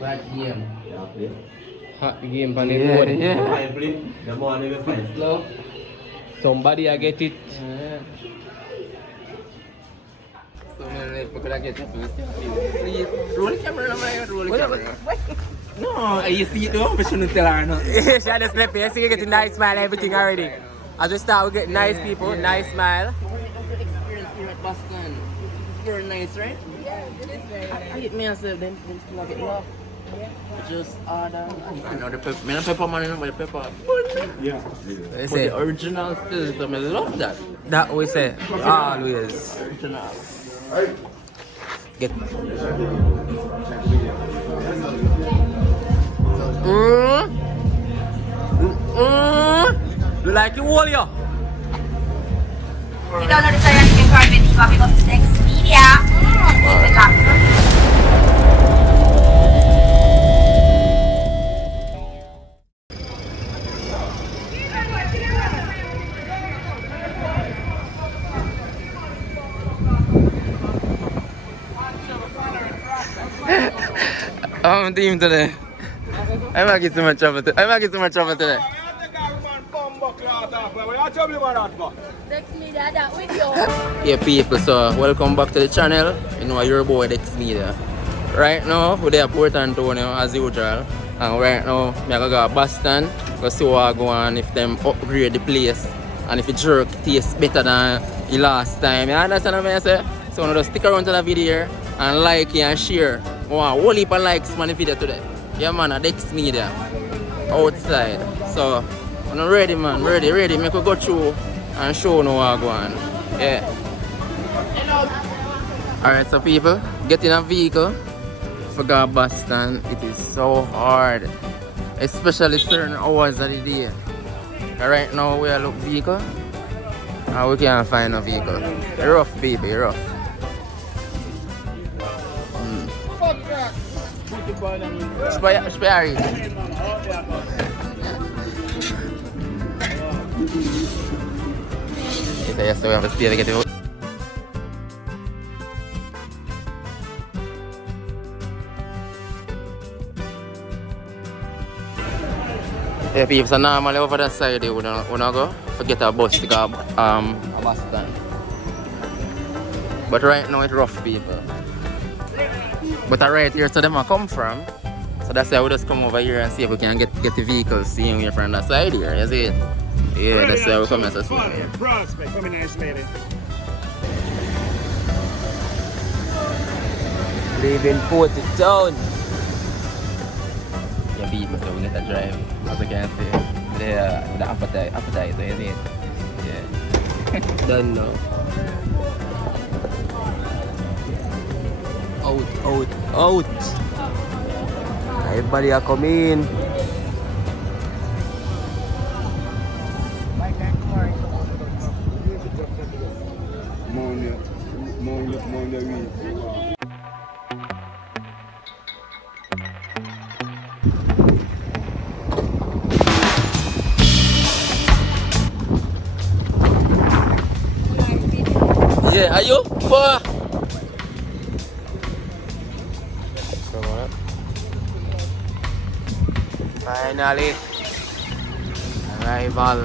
Bad game. Hot game on the road. I flip. The morning we fight slow. Somebody I get it. So man, we could have get it. Please, roll the camera, man. Roll the camera. No, you see it though, but shouldn't tell her no. She just left me. I see you getting nice smile, everything already. As we start, we get nice people, nice smile. Good experience here at Boston. It's very nice, right? Yes, it is very nice. I hit myself, then still have it love. Yeah. Just order. I know the pepper. I know pepper man, but the pepper. They But say the original still, so I love that. that we say always. Original. Get. You like it, Walio? You don't know the story you can card with Videographyer got this next media. Good luck. I'm team today. I'm not getting too much trouble today. I'm not getting too much trouble today. Next media that with you. Yeah, people, so welcome back to the channel. You know, your boy Dex Media. Right now, we're at Port Antonio as usual. And right now, I'm going to go to Boston. Go see what go on, if them upgrade the place. And if the jerk tastes better than the last time. You understand what I say? So I'm going to stick around to the video and like it and share. Wow, whole heap of likes on the video today. Yeah man, at Dex Media. Outside. So, I'm ready man, ready. Make we go through and show no what go on. Yeah. Alright, so people, get in a vehicle for go to Boston. It is so hard. Especially certain hours of the day. Right now we are looking vehicle and we can't find a vehicle. Rough baby, rough. Spare it. Yes, so we have to stay to get it. Yeah, people, so normally over that side we don't go forget a bus to go a Boston. But right now it's rough, people. But right here, so them I come from. So that's why we just come over here and see if we can get the vehicles seeing here from that side here, you see it? Yeah, that's why we come as a see. Prospect, come in nice lady. Leaving Port Town. Yeah, people, so we get a drive, as you can see. With the appetizer, you see it? Yeah. Done now. Out. Everybody are coming. Yeah, are you? Finally, arrival.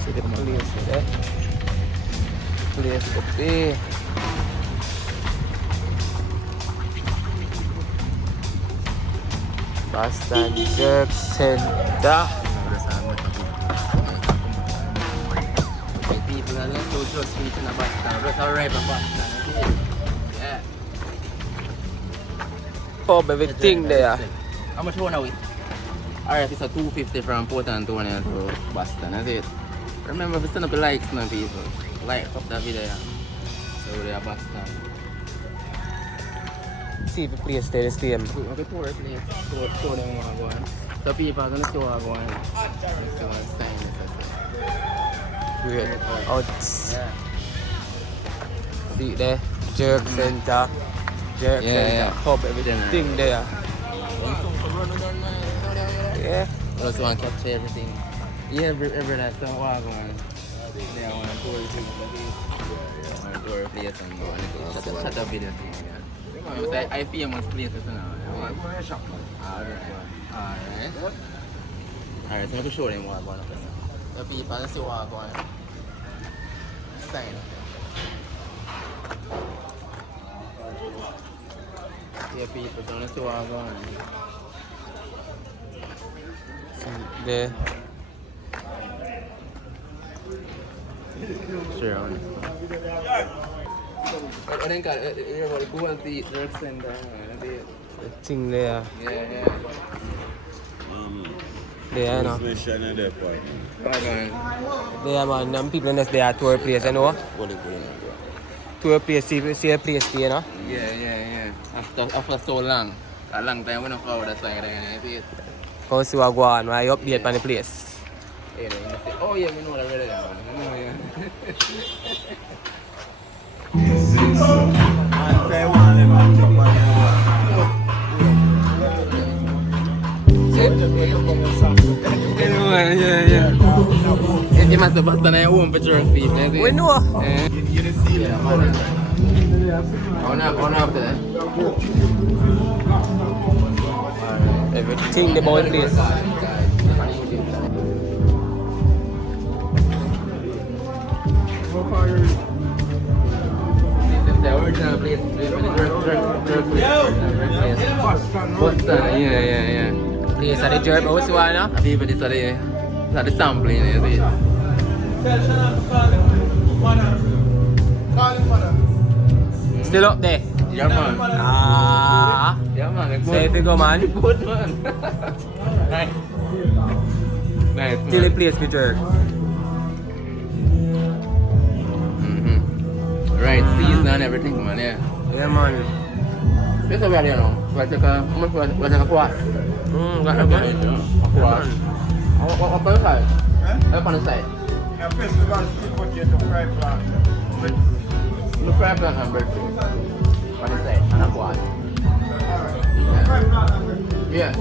See the place there. Place up there. Boston Jerk Center. People are not so just reaching a Boston. Just arrive at Boston. Yeah. Pub, everything there. How much one are we? Alright, it's a 250 from Port Antonio to Boston, that's it. Remember, we send up the likes now, people. Like up that video. So we are Boston. See if the place stay the same. Okay, tour place. Show them what go on. So people are going to show what go on. So it's time. Great. Out. Yeah. See there. Jerk Center. Jerk Center. Pub, everything there. Yeah. I just want to capture everything. Yeah, every night, so what go on. Yeah, tour place and shut up video thing. I famous places now. Alright, so I'm going to show them what I'm going to do. The people see what I'm going to sign. Yeah, people don't see what I'm going to There. Sure, honest. I think you're about to go and see the center. The thing there. Yeah. There, no. Mission in that part. There, man. Them people in this there tour place, you know? Tour place, see a place there, you know? Yeah. After so long. A long time when I go that side there. Come see what go on, why you update on the place. Oh yeah, we know that already. Yeah. You must have passed on your own picture of feet. We know. You didn't see it, man. On after that. Everything about the place. The original place. Boston. Yeah. Place at the jerk, but what's the one now? People, this are the sampling, you see. Still up there. Yeah, man. Yeah, man. Say if you go, man. Good, man. Nice, Still the man. place for jerk. Right, season and everything, man, yeah. Yeah, man. This is where you know. Let's take a quad. Got a man. What on the side? Up on the side. The fry pan and breadfruit. On the side, and a quad. Yeah.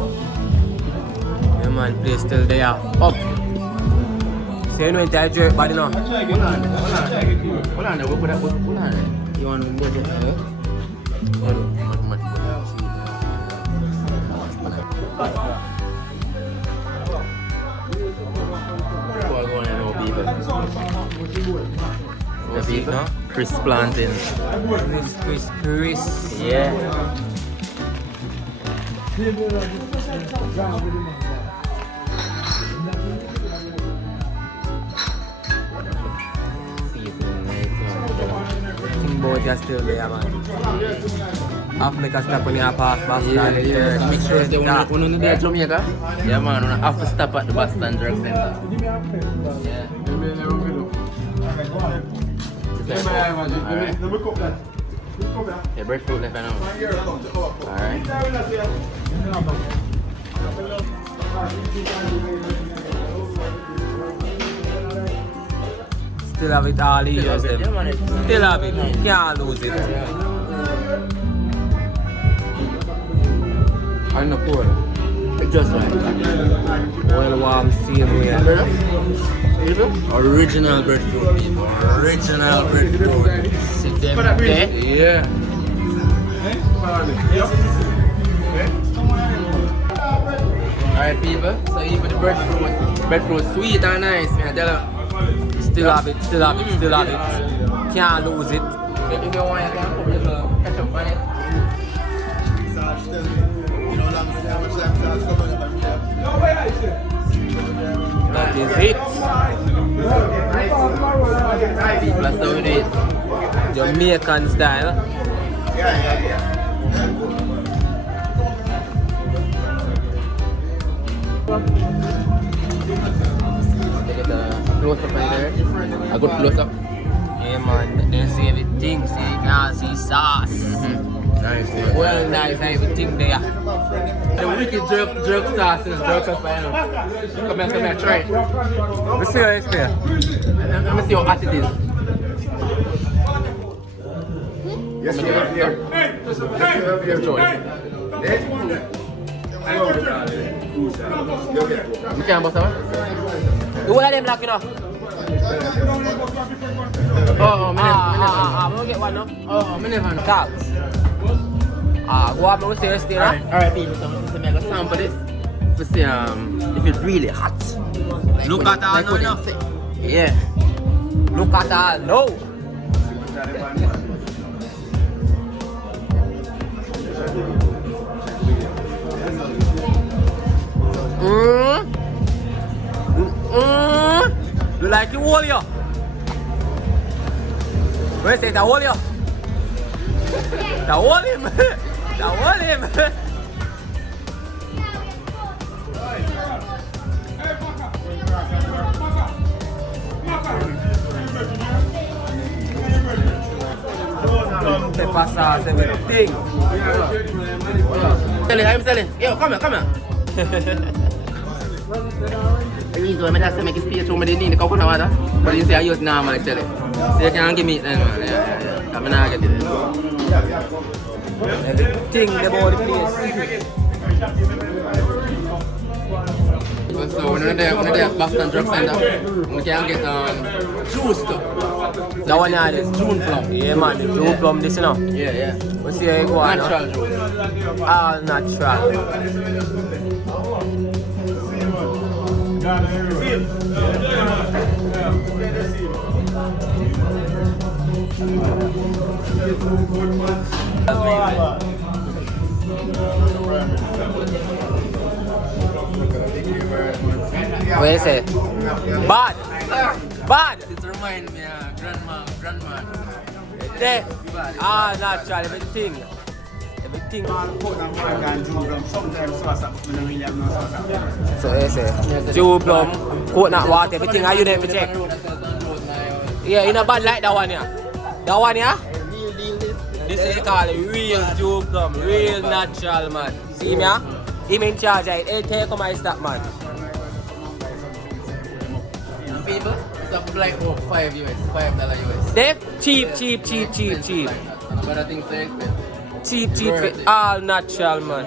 Yeah, man. Place still there. Up. So you know it's that jerk body now. Hold on. We'll put that. Hold on. You want to get it? The people, no? Chris planting. Chris. Yeah. Think boat just still there, man. Have make a stop on your pass, Boston. Make sure they want to do Jamaica. Yeah, man. We have to stop at the Boston Drug Center. Yeah. Alright. Yeah, breadfruit left now. Alright. Still have it all years, them. Still have it. Can't lose it. I'm not poor. It's just right. Oil warm, same way. Original breadfruit, people. Original breadfruit. See them there? Yeah. Alright, people. So even the breadfruit sweet and nice, man. Still have it. Can't lose it. If you want, you can put a little ketchup on it. That is it. People are so with it. Jamaican style. Get a close up in there. A good close up. Yeah, man. They see everything. See, you can't see sauce. Nice. Well, nice, everything there. The wicked jerk sauce is jerk up, I know. Come here, try it. Let's see how it's there. Let me see how hot it is. Yes, sir. You can't bust out? Who are them like, you know? Oh, me never. We don't get one now. Oh, me never know. Stop. Go up and say stay now. Alright, people, so I'm gonna sample this to see if it's really hot. Look at her now, now. Yeah. Look at her now. You like the whole here? Where is it? The whole here? The whole him? The whole him? Pepper sauce, everything. I'm selling. Yo, come here. The reason why I just make it space room, I didn't need the coconut water. But you say I use normal, I sell it. So you can't give me it then, man. Yeah. I'm not get it. Everything about the place. So when they're at Boston Drug Center, we can get juice too. That one here is June plum. Yeah man, the June plum this you know. Yeah. What's here you go on? Natural juice. All natural. What is it? Bad! Bad! It reminds me of grandma. There. Natural, everything. Everything. So they say, Jew plum, coconut water, everything are you there to check? Yeah, you know bad like that one here. That one here? This is called real Jew plum, real natural man. See me here? Him in charge of it. Hey, take my stop man. People, stuff like $5 US. They cheap. But I think so expensive. Cheap, all natural man.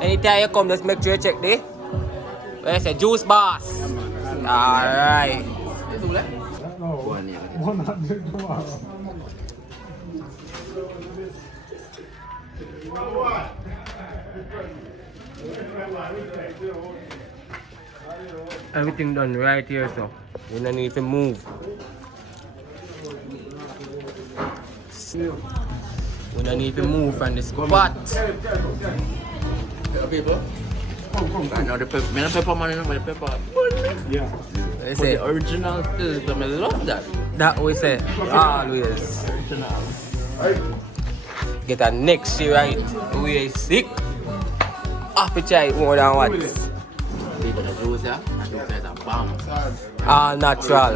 Anytime you come, just make sure you check there. Where is it? Juice bars. Alright. Everything done right here, so you don't need to move. We don't need to move from the spot. People, I know the pepper. I pepper man, the pepper. Yeah. They But say the original still, so I love that. that we say always. Original. Get a next year right. We are sick. Appetite more than what? People, the juice, yeah. The juice is a bomb. All natural.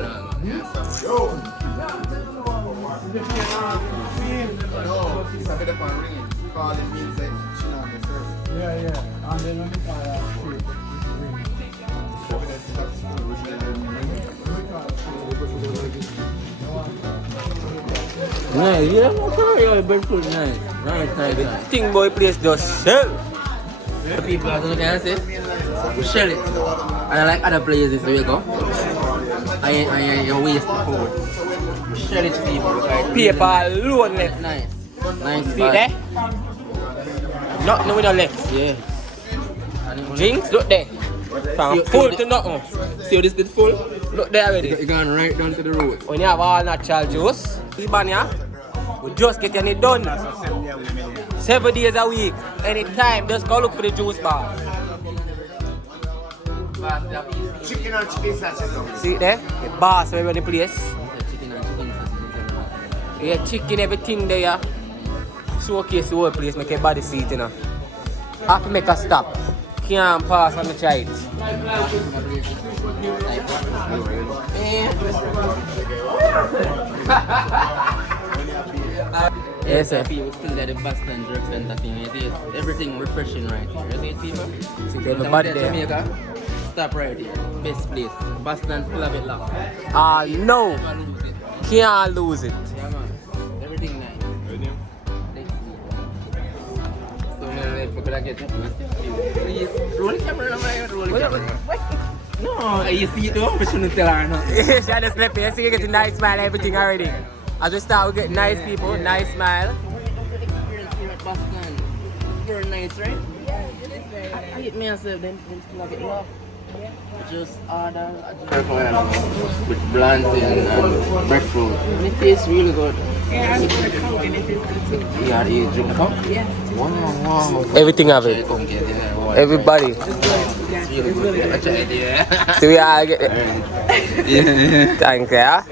Nice, yeah, breadfruit, nice. Nice. Thing boy place just sell. The people, as you can see, we shell it. And like other places, so you go. And you waste the food. We shell it, people. Right? Paper alone left. Nice. Nice. See there? Nothing we don't left. Yeah. Drinks, look there. From full to nothing. See how this did full? Look there already. You're going right down to the road. When you have all natural juice, Libania, we just get it done. 7 days a week. Anytime, just go look for the juice bar. Chicken and chicken sandwiches. See it there? The boss where the place. Chicken and chicken sausages. Yeah, chicken, everything there. Yeah. Showcase the whole place, make your body see it, you know. Have to make a stop. Can't pass on the child. Yes, sir. People still at the Boston Drug Center thing. You see it? Everything refreshing right here. You see it, people? See everybody there. Jamaica, stop right here. Best place. Boston still have it locked. No. Never lose it. Can't lose it. Yeah, man. Everything nice. So, man, we could get it. Please, roll the camera, man. Roll the camera. No, you see it though? We shouldn't tell her, no. She just left me. I see you getting nice smile, everything already. As we start, we get nice people, nice smile. Experience here at Boston. Very nice, right? I eat myself, then still have it raw. Just order a jerk with plantain and breadfruit. And it tastes really good. Yeah, I'm going to come and it is good too. Yeah, you drink the cup? Yeah. Wow. Everything of it. Everybody. It's really good. I tried, yeah. See, we are get Yeah. Thank you. Yeah?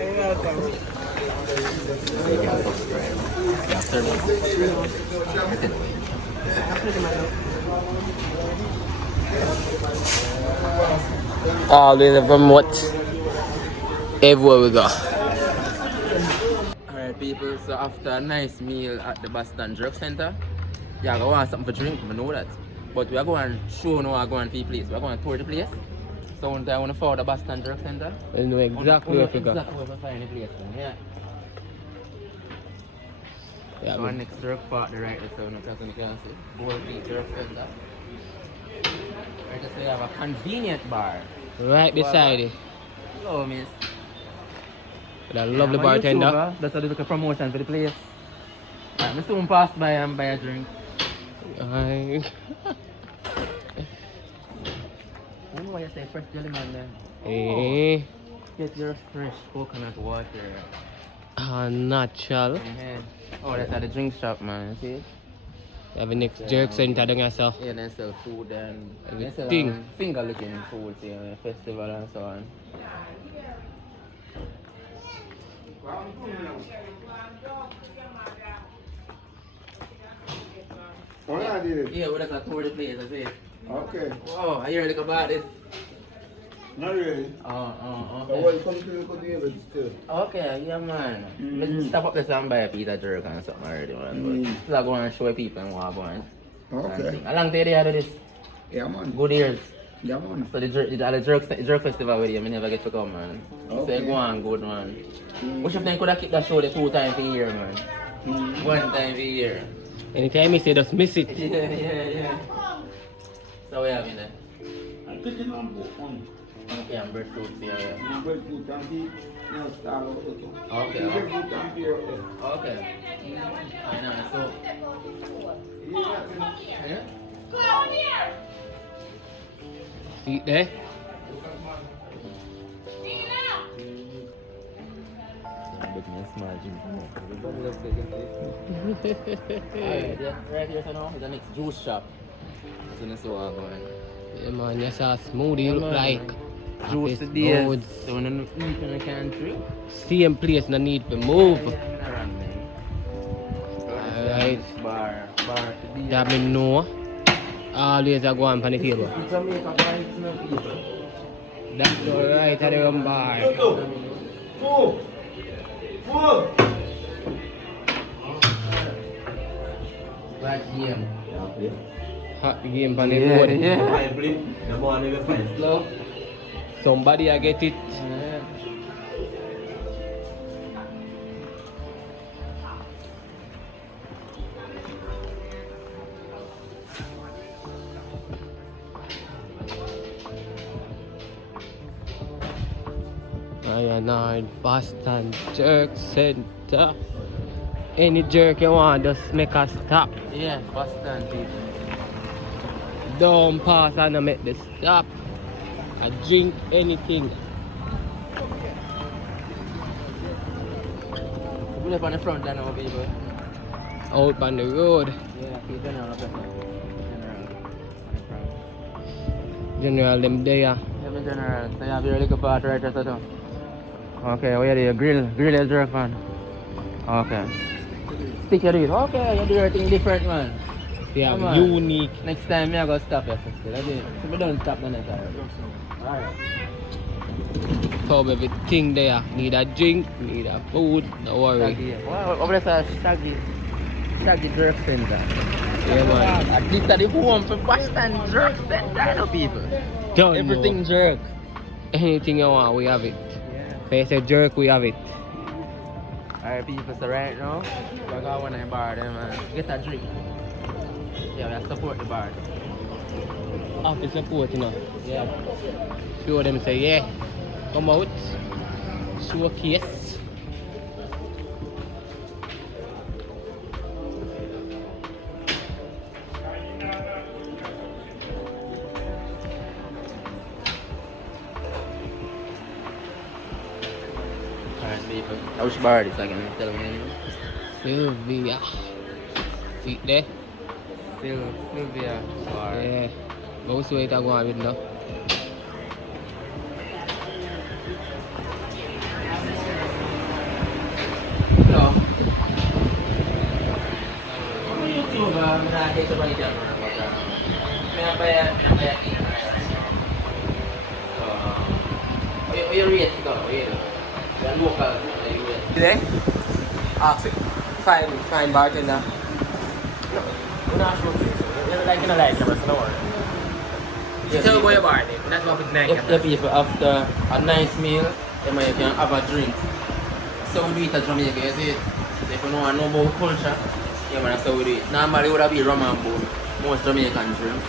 Always promote everywhere we go. Alright people, so after a nice meal at the Boston Jerk Center, yeah, I want something to drink, I know that. But we are going to show now we're going to the place. We're going to tour the place. So one time I want to follow the Boston Jerk Center. You know exactly where to go. Exactly where to find the place. Yeah. Yeah, Our next jerk part, the right there, so you can see. Board Beat Jerk Center. Right there, so you have a convenient bar. right beside it. Hello, miss. With a lovely I'm a bartender. YouTuber. That's how they do a promotion for the place. I'm soon pass by and buy a drink. Aye. I don't know why you say fresh jelly man there. Eh. Get your fresh coconut water. Natural. Oh, that's at the drink shop, man. See it? You have a next jerk center down yourself. Yeah, they sell food and they sell Everything. finger licking food, yeah, festival and so on. Oh, yeah, I did it. Yeah, we just tour the place, I see. Okay. Oh, I hear about this. Not really. Oh, But what come to the David still? Okay, yeah, man. Let's stop up this and buy a pizza jerk and something already, man. But still go and show people and what going. Okay. How long did they have this? Yeah, man. Good years. Yeah, man. So the jerk festival with you, I never get to come, man. Okay. So go on, good, man. Which of them could have kept that show the 2 times a year, man? 1 time a year. Anytime you say just miss it. Yeah. So we have in there. I'm taking on book one. Okay, and breadfruit here. Yeah. Breadfruit and tea. Now start out with it. Okay. Breadfruit and beer. Okay. I know, so. Yeah? Eat there. Right here, so now, is the next juice shop. So that's what I'm going. Yeah, man, you saw smoothie look like. Juice Happy days. moods. So when you eat in the country. Same place, no need to move. Alright. Bar to be. That me know. Always I go on the table. Jamaica vibes, no people. That's alright at the bar. Move! Move! Right here. Hot game on the road. Yeah. Slow. Somebody I get it. Yeah. I am at Boston Jerk Center. Any jerk you want, just make a stop. Yeah, Boston people. Don't pass and make the stop. I drink anything. We live on the front line now, people. Out on the road. Yeah, keep general up there. General. On the front. General them there. Yeah, me general. So you have your little part right there, so. Okay, where are you? Grill your jerk, man. Okay. Stick your it. Okay, you do everything different, man. Yeah, Come on. unique. Next time, me I go stop you, sister. That's it. So we don't stop the next time. Alright. Come everything there. Need a drink, need a food, no worry. Shaggy. Wow, over there, Shaggy Jerk Center. Yeah, man. This is the home for Boston Jerk Center, no people. Don't Everything know. jerk. Anything you want, we have it. Yeah. If you say jerk, we have it. Alright, people, so right now, we're going to the bar, then, man. Get a drink. Yeah, we have to support the bar. Have to support, you know. Yeah. Show them say, yeah, come out. Showcase. Alright, people. I wish bar this again. Tell me. Sylvia. See there? Sylvia bar. Yeah. Most way to go on with now. Hello. Ano YouTube nakakita ba niya mga mga pinapaya yung rate ko, yung local na US. There? Ah, fine bartender. Like the rest of the world. Tell me about it. That's what it's If the people after a nice meal, they might can have a drink. So we do it at Jamaica, you see it? If you know about culture, yeah man, that's how we do it. Normally it would have been rum and bone, most Jamaican drink.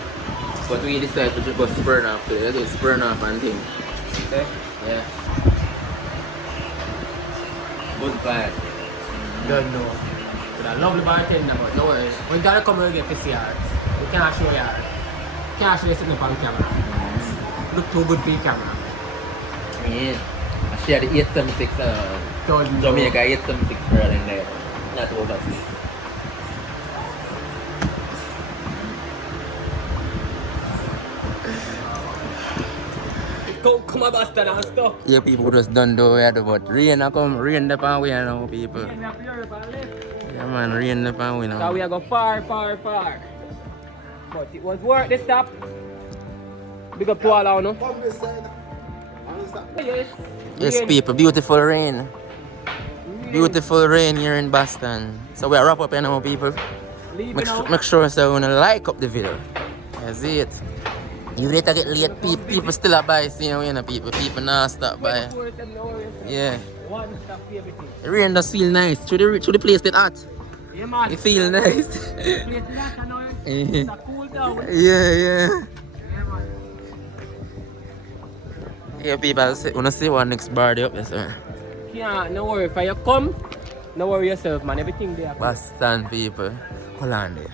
But we decided to just go spurn off today, do spurn off and thing. Okay. Yeah. Good vibe. Don't know. With a lovely bartender, but no worries. We gotta come here and get PCR. We can't show you. Can't actually sit up on camera. Look too good for your camera. Yeah. I share the 876 Don't know. Jamaica 876 for in there. Not overseas. Come on, bastard, and stuff. Yeah, people just don't do it, but rain a come, rain the pan we now, people. Yeah man, rain the pan we So now. we are go far. But it was worth the stop. Big up to all our no. Come this side. Understand? Yes. Yes, people, beautiful rain. Beautiful rain here in Boston. So we wrap up here now, people. Leave it out. Make sure so you wanna like up the video. You see it. You later get late, people still a buy, see you know, people now stop by. Yeah. One stop everything. The rain does feel nice. Through the place that hot. Yeah, man. It feel nice. Place that, I know it's a cool down. Yeah. Yeah, man. Yeah, people, wanna see what next bar they up there, sir. Yeah, no worry. If you come, no worry yourself, man. Everything there. Boston people. Hold on there.